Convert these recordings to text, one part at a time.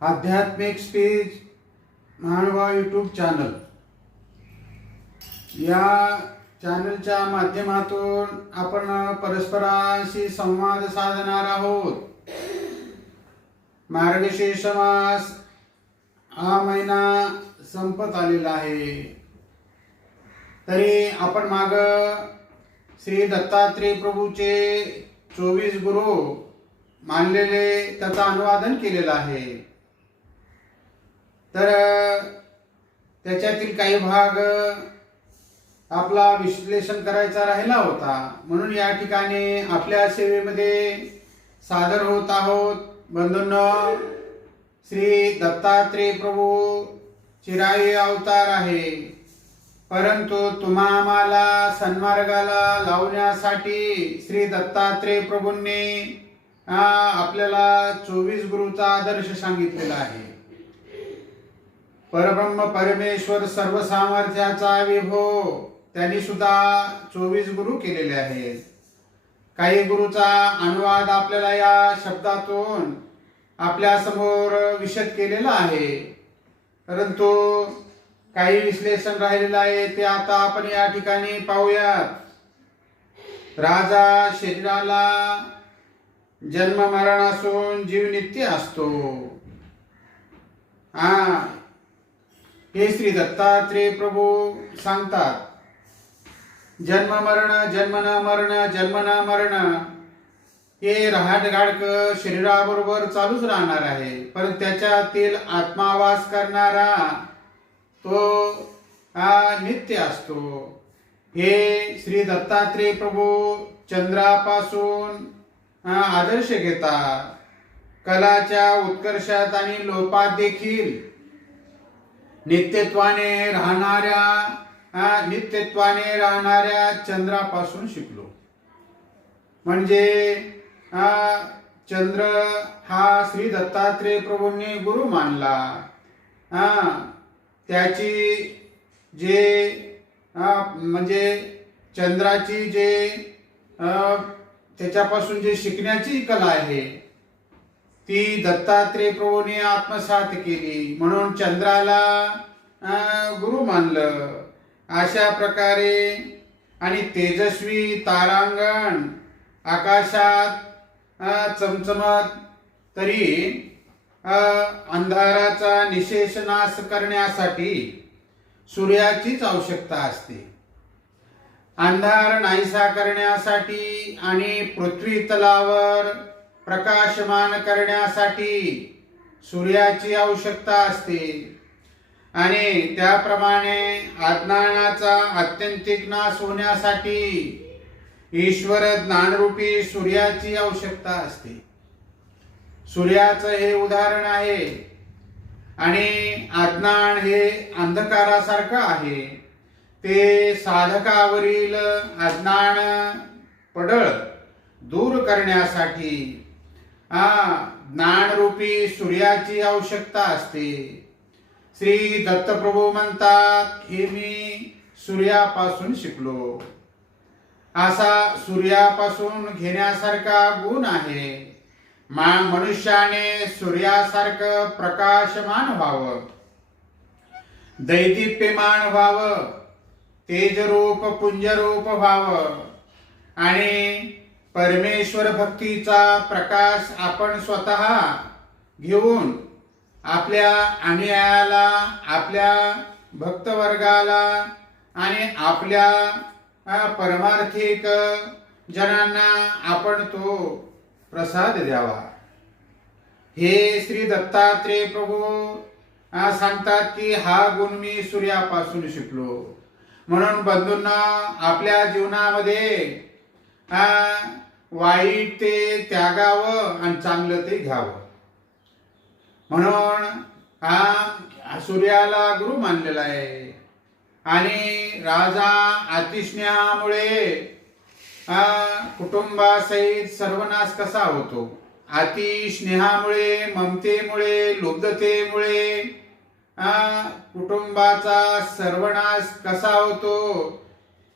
आध्यात्मिक स्पीच महानुभाव YouTube channel या चॅनलच्या माध्यमातून आपण परस्परांशी संवाद साधणार आहोत. मार्गशीर्ष मास हा महिना संपत आलेला आहे. तरी आपण माग श्री दत्तात्रेय प्रभूचे 24 गुरु मानलेले त्याचा अनुवादन केलेलं आहे. तर त्याच्यातील काही भाग आपला विश्लेषण करायचा राहिला होता, म्हणून या ठिकाणी आपल्या सेवेमध्ये सादर होत आहोत. बंधूंनो, श्री दत्तात्रेय प्रभू चिराई अवतार आहे, परंतु तुम्हा आम्हाला सन्मार्गाला लावण्यासाठी श्री दत्तात्रेय प्रभूंनी आपल्याला 24 गुरुचा आदर्श सांगितलेला आहे. परब्रह्म परमेश्वर सर्व सामर्थ्याचा विभो त्यांनी सुद्धा 24 गुरु केलेले आहेत. काही गुरुचा अनुवाद आपल्याला या शब्दातून आपल्या समोर विशद केलेला आहे, परंतु काही विश्लेषण राहिलेलं आहे ते आता आपण या ठिकाणी पाहूयात. राजा शरीराला जन्म मरण असून जीव नित्य असतो. हे श्री दत्तात्रेय प्रभू सांगतात. जन्म मरण, जन्म न मरण, जन्म न मरण हे रहाटगाडक शरीराबरोबर चालूच राहणार आहे, परंतु त्याच्यातील आत्मावास करणारा तो नित्य असतो. हे श्री दत्तात्रेय प्रभू चंद्रापासून आदर्श घेतात. कलाच्या उत्कर्षात आणि लोपात देखील नित्यत्वाने राहणाऱ्या चंद्रापासून शिकलो. म्हणजे चंद्र हा श्री दत्तात्रेय प्रभूंनी गुरु मानला. त्याची जे म्हणजे चंद्राची जे त्याच्यापासून जे शिकण्याची कला आहे ती दत्तात्रेय प्रभूने आत्मसात केली, म्हणून चंद्राला गुरु मानलं. अशा प्रकारे आणि तेजस्वी तारांगण आकाशात चमचमत तरी अंधाराचा निशेष नाश करण्यासाठी सूर्याचीच आवश्यकता असते. अंधार नाहीसा करण्यासाठी आणि पृथ्वी तलावर प्रकाशमान करण्यासाठी सूर्याची आवश्यकता असते. आणि त्याप्रमाणे अज्ञानाचा आत्यंतिक नाश होण्यासाठी ईश्वर ज्ञानरूपी सूर्याची आवश्यकता असते. सूर्याचं हे उदाहरण आहे. आणि अज्ञान हे अंधकारासारखं आहे. ते साधकावरील अज्ञान पडळ दूर करण्यासाठी ज्ञानरूपी सूर्याची आवश्यकता असते. श्री दत्तप्रभू म्हणतात, हे मी सूर्यापासून शिकलो. असा सूर्यापासून घेण्यासारखा गुण आहे. मनुष्याने सूर्यासारखं प्रकाशमान व्हावं, दैदिप्यमान व्हावं, तेजरूप पुंजरूप व्हावं आणि परमेश्वर भक्तीचा प्रकाश आपण स्वतः घेऊन आपल्या अनुयायाला, आपल्या भक्तवर्गाला आणि आपल्या परमार्थिक जनांना आपण तो प्रसाद द्यावा. हे श्री दत्तात्रेय प्रभू सांगतात की हा गुण मी सूर्यापासून शिकलो. म्हणून बंधूंना आपल्या जीवनामध्ये वाईट ते त्यागावं आणि चांगलं ते घ्यावं. म्हणून हा सूर्याला गुरु मानलेला आहे. आणि राजा अतिस्नेहामुळे कुटुंबासहित सर्वनाश कसा होतो, अतिस्नेहामुळे, ममतेमुळे, लुब्धतेमुळे कुटुंबाचा सर्वनाश कसा होतो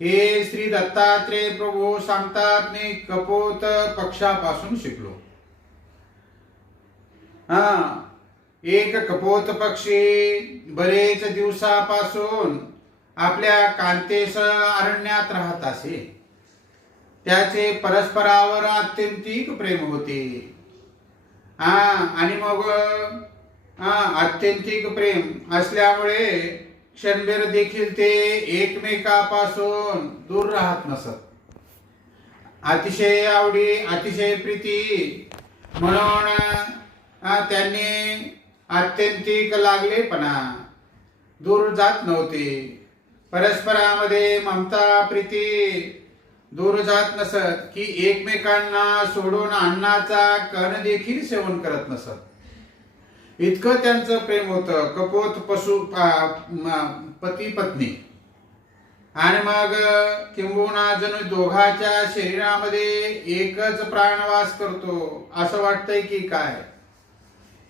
हे श्री दत्तात्रेय प्रभू सांगतात. मी कपोत पक्षापासून शिकलो. एक कपोत पक्षी बरेच दिवसापासून आपल्या कांतेस अरण्यात राहत असे. त्याचे परस्परावर अत्यंतिक प्रेम होते. आणि मग अत्यंतिक प्रेम असल्यामुळे क्षणभर देखील ते एकमेकापासून दूर राहत नसत. अतिशय आवडी, अतिशय प्रीती म्हणून त्यांनी अत्यंतिक लागलेपणा दूर जात नव्हते. परस्परामध्ये ममता प्रीती दूर जात नसत की एकमेकांना सोडून अन्नाचा कण देखील सेवन करत नसत. इतकं त्यांचं प्रेम होतं कपोत पती पत्नी. आणि मग किंबहुना जणू दोघांच्या शरीरामध्ये एकच प्राणवास करतो असं वाटतंय की काय.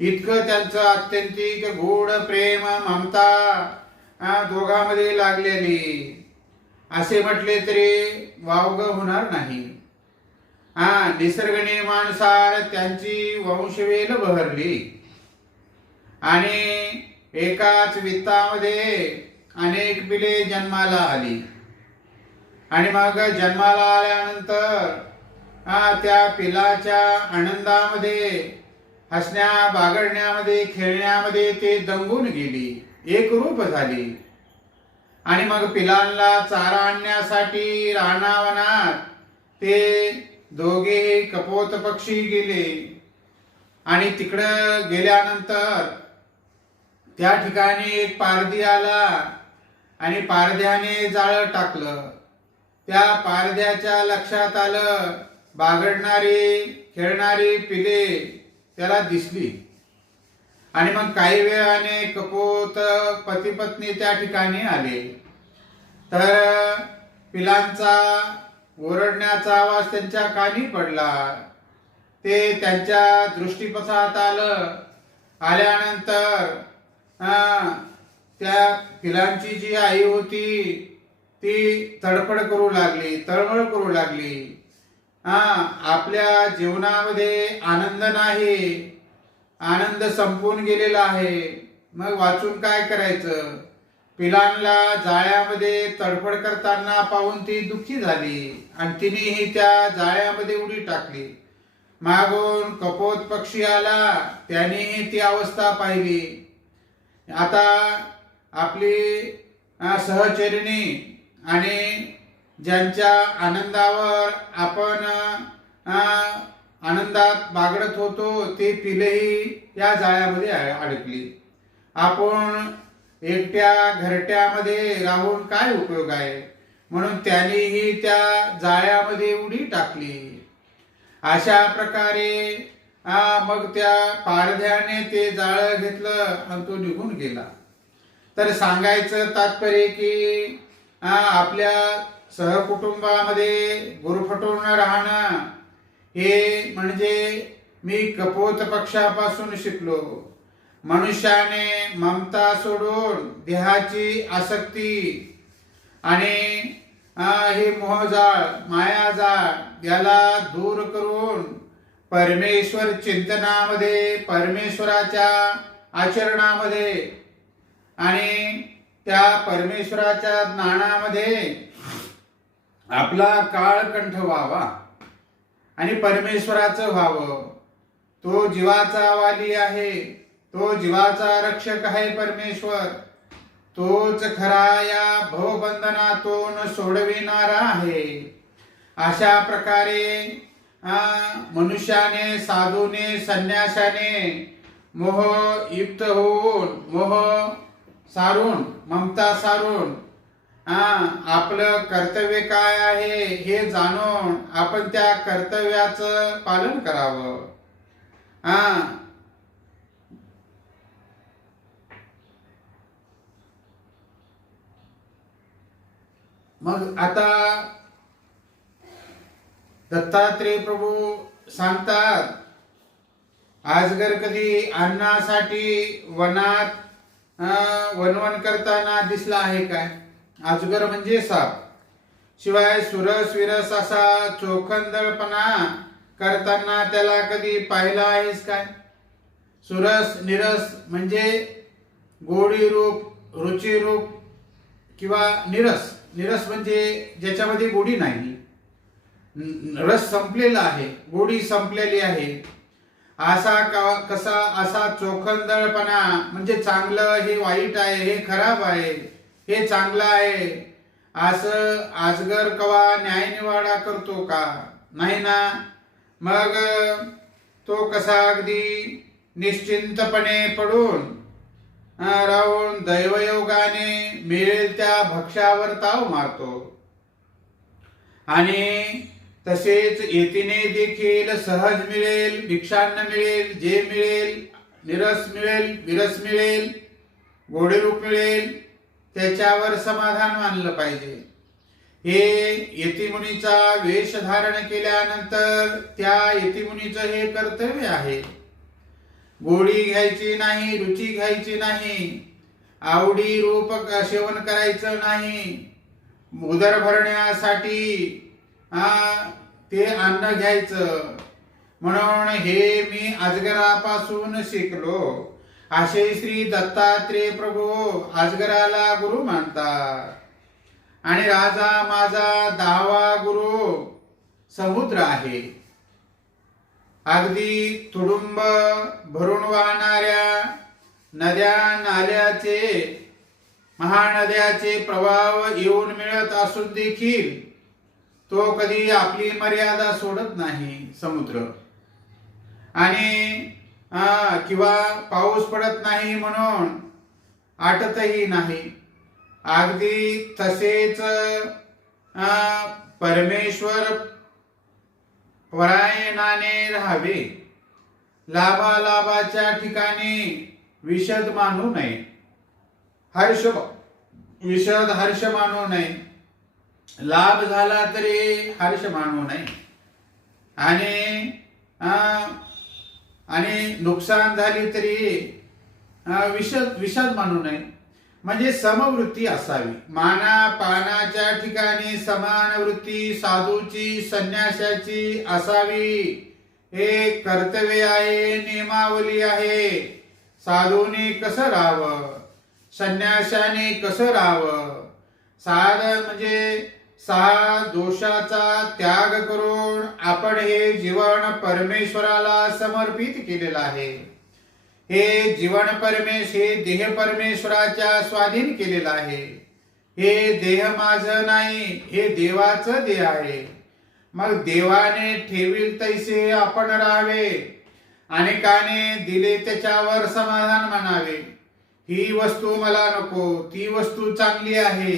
इतकं त्यांचं अत्यंतिक गूढ प्रेम ममता दोघांमध्ये लागलेली असे म्हटले तरी वावग होणार नाही. निसर्ग नियमानुसार त्यांची वंशवेल बहरली आणि एकाच वित्तामध्ये अनेक पिले जन्माला आली. आणि मग जन्माला आल्यानंतर त्या पिलाच्या आनंदामध्ये, हसण्या बागडण्यामध्ये, खेळण्यामध्ये ते दंगून गेली, एक रूप झाली. आणि मग पिलांना चारा आणण्यासाठी रानावनात ते दोघे कपोत पक्षी गेले. आणि तिकडं गेल्यानंतर त्या ठिकाणी एक पारधी आला आणि पारध्याने जाळं टाकलं. त्या पारध्याच्या लक्षात आलं बागडणारी खेळणारी पिले त्याला दिसली. आणि मग काही वेळाने कपोत पती पत्नी त्या ठिकाणी आले. तर पिलांचा ओरडण्याचा आवाज त्यांच्या कानी पडला. ते त्यांच्या दृष्टीपथात आलं. आल्यानंतर त्या पिलांची जी आई होती ती तडफड करू लागली, तळमळ करू लागली. आपल्या जीवनामध्ये आनंद नाही, आनंद संपून गेलेला आहे. मग वाचून काय करायचं. पिलांना जाळ्यामध्ये तडफड करताना पाहून ती दुःखी झाली आणि तिनेही त्या जाळ्यामध्ये उडी टाकली. मागून कपोत पक्षी आला, त्यानेही ती अवस्था पाहिली. आता आपली सहचरिणी आणि ज्यांच्या आनंदावर आपण आनंदात बागडत होतो ते पिलेही या जाळ्यामध्ये अडकली. आपण एकट्या घरट्यामध्ये राहून काय उपयोग आहे, म्हणून त्यांनीही त्या जाळ्यामध्ये उडी टाकली. अशा प्रकारे मग त्या पारध्याने ते जाळं घेतलं आणि तो निघून गेला. तर सांगायचं तात्पर्य की आपल्या सहकुटुंबामध्ये गुरफटून राहणं हे म्हणजे मी कपोत पक्षापासून शिकलो. मनुष्याने ममता सोडून देहाची आसक्ती आणि हे मोहजाळ, मायाजाळ याला दूर करून परमेश्वर चिंतनामध्ये, परमेश्वराच्या आचरणामध्ये आणि त्या परमेश्वराच्या ज्ञानामध्ये आपला काळकंठ व्हावा आणि परमेश्वराचं व्हावं. तो जीवाचा वाली आहे, तो जीवाचा रक्षक आहे परमेश्वर. तोच खरा या भवबंधनातून सोडविणारा आहे. अशा प्रकारे मनुष्याने, साधूने, संन्याशाने मोह युक्त होऊन, मोह सारून, ममता सारून आपलं कर्तव्य काय आहे हे जाणून आपण त्या कर्तव्याचं पालन करावं. मग आता दत्तात्रेय प्रभू सांगतात, आजगर कधी अन्नासाठी वनात वनवन करताना दिसला आहे काय? अजगर म्हणजे साप. शिवाय सुरस विरस असा चोखंदळपणा करताना त्याला कधी पाहिला आहेस काय? सुरस निरस म्हणजे गोडी रूप, रुची रूप किंवा निरस. निरस म्हणजे ज्याच्यामध्ये गोडी नाही, रस संपलेला आहे, गोडी संपलेली आहे. कसा असा चोखंदळपणा म्हणजे चांगलं हे वाईट आहे, हे खराब आहे, हे चांगलं आहे असं आजगर कवा न्यायनिवाडा करतो का? नाही ना. मग तो कसा अगदी निश्चिंतपणे पडून राहून दैवयोगाने मिळेल त्या भक्ष्यावर ताव मारतो. आणि तसेच येतीने देखील सहज मिळेल, भिक्षान्न मिळेल, जे मिळेल, निरस मिळेल, विरस मिळेल, गोडी रूप मिळेल, त्याच्यावर समाधान मानलं पाहिजे. हे यतिमुनीचा वेश धारण केल्यानंतर त्या यतिमुनीचं हे कर्तव्य आहे. गोडी घ्यायची नाही, रुची घ्यायची नाही, आवडी रूप सेवन करायचं नाही, उदर भरण्यासाठी ते अन्न घ्यायचं. म्हणून हे मी अजगरापासून शिकलो असे श्री दत्तात्रेय प्रभू अजगराला गुरु मानतात. आणि राजा माझा 10वा गुरु समुद्र आहे. अगदी तुडुंब भरून वाहणाऱ्या नद्या नाल्याचे, महानद्याचे प्रवाह येऊन मिळत असून देखील तो कधी आपली मर्यादा सोडत नाही समुद्र. आणि किंवा पाऊस पडत नाही म्हणून आटतही नाही. अगदी तसेच परमेश्वर परायणाने राहावे. लाभालाभाच्या ठिकाणी विषद मानू नये, हर्ष मानू नये. लाभ झाला तरी हर्ष मानू नये आणि नुकसान झाली तरी विषाद मानू नये. म्हणजे समवृत्ती असावी. माना पानाच्या ठिकाणी समान वृत्ती साधूची, संन्यासाची असावी. हे कर्तव्य आहे, नियमावली आहे. साधूने कसं राहावं, संन्यासाने कसं राहावं. म्हणजे 6 दोषाचा त्याग करून आपण हे जीवन परमेश्वराला समर्पित केलेलं आहे. हे जीवन हे देह परमेश्वराच्या स्वाधीन केलेलं आहे. हे देह माझं नाही, हे देवाचं देह आहे. मग देवाने ठेवील तैसे आपण राहावे. अनेकाने दिले त्याच्यावर समाधान मानावे. ही वस्तू मला नको, ती वस्तू चांगली आहे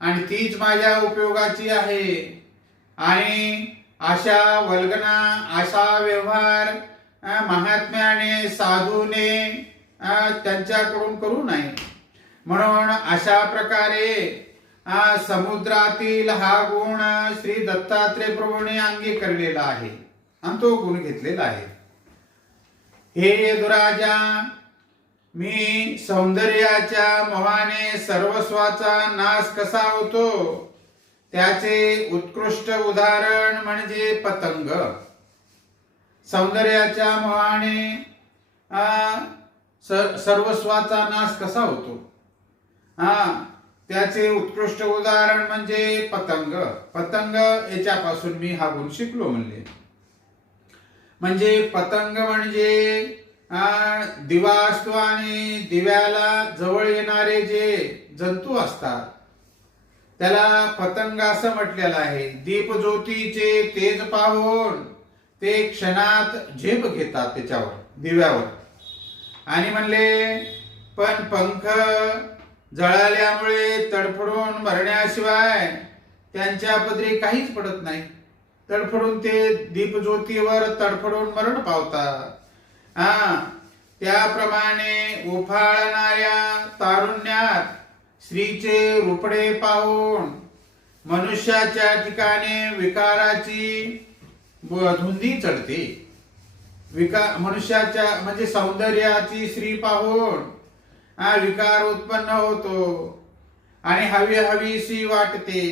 आणि तीच माझ्या उपयोगाची आहे. आणि अशा वल्गना, असा व्यवहार महात्म्याने, साधूने त्यांच्याकडून करू नये. म्हणून अशा प्रकारे समुद्रातील हा गुण श्री दत्तात्रेय प्रभूने अंगीकारलेला आहे आणि तो गुण घेतलेला आहे. हे यदुराजा, मी सौंदर्याच्या मोहाने सर्वस्वाचा नाश कसा होतो त्याचे उत्कृष्ट उदाहरण म्हणजे पतंग. सौंदर्याच्या मोहाने सर्वस्वाचा नाश कसा होतो, त्याचे उत्कृष्ट उदाहरण म्हणजे पतंग. पतंग याच्यापासून मी हा गुण शिकलो म्हणले. म्हणजे पतंग म्हणजे दिवा असतो आणि दिव्याला जवळ येणारे जे जंतू असतात त्याला पतंग असं म्हटलेलं आहे. दीप ज्योतीचे तेज पाहून ते क्षणात झेप घेतात त्याच्यावर, दिव्यावर. आणि म्हणले पण पंख जळाल्यामुळे तडफडून मरण्याशिवाय त्यांच्या पदरी काहीच पडत नाही. तडफडून ते दीपज्योतीवर तडफडून मरण पावतात. त्याप्रमाणे उफाळणाऱ्या तारुण्यात स्त्रीचे रुपडे पाहून मनुष्याच्या ठिकाणी विकाराची धुंदी चढते. मनुष्याच्या म्हणजे सौंदर्याची स्त्री पाहून विकार उत्पन्न होतो आणि हवीशी वाटते.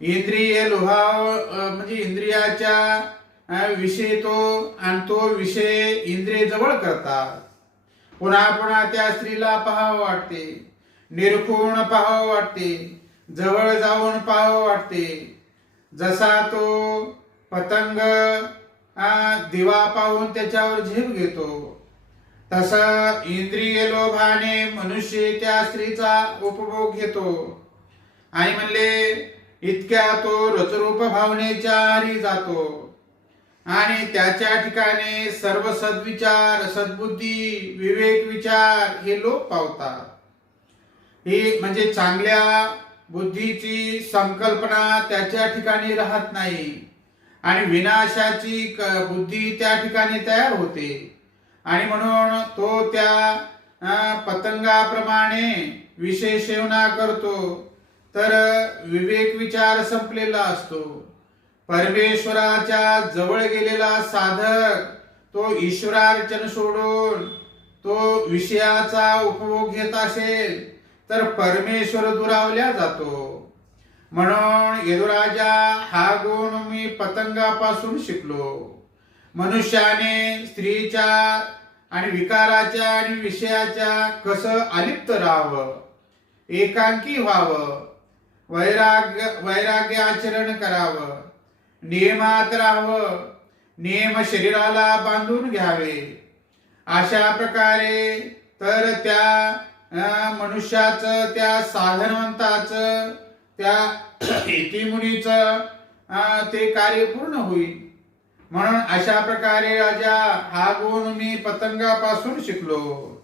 इंद्रिय लोभाव म्हणजे इंद्रियाच्या विषय तो आणि तो विषय इंद्रिय जवळ करतात. पुन्हा पुन्हा त्या स्त्रीला पाहावं वाटते, निरखून पाहावं वाटते, जवळ जाऊन पाहावं वाटते. जसा तो पतंग दिवा पाहून त्याच्यावर झेप घेतो, तसं इंद्रिय लोभाने मनुष्य त्या स्त्रीचा उपभोग घेतो. आणि म्हणले इतक्या तो रचरूप भावनेच्या आहारी जातो आणि त्याच्या ठिकाणी सर्व सद्विचार, सद्बुद्धी, विवेक विचार हे लोप पावतात. ही म्हणजे चांगल्या बुद्धीची संकल्पना त्याच्या ठिकाणी राहत नाही आणि विनाशाची बुद्धी त्या ठिकाणी तयार होते. आणि म्हणून तो त्या पतंगाप्रमाणे विषय सेवना करतो, तर विवेक विचार संपलेला असतो. परमेश्वराच्या जवळ गेलेला साधक तो ईश्वरार्चन सोडून तो विषयाचा उपभोग घेत असेल तर परमेश्वर दुरावल्या जातो. म्हणून यदुराजा हा गुण मी पतंगापासून शिकलो. मनुष्याने स्त्रीच्या आणि विकाराच्या आणि विषयाच्या कसं अलिप्त राहावं, एकांकी व्हावं, वैराग्य आचरण करावं, नियमात राहावं, नियम शरीराला बांधून घ्यावे. अशा प्रकारे तर त्या मनुष्याचं, त्या साधनवंताचं, त्या इतिमुनीचं ते कार्य पूर्ण होईल. म्हणून अशा प्रकारे राजा हा गुण मी पतंगापासून शिकलो.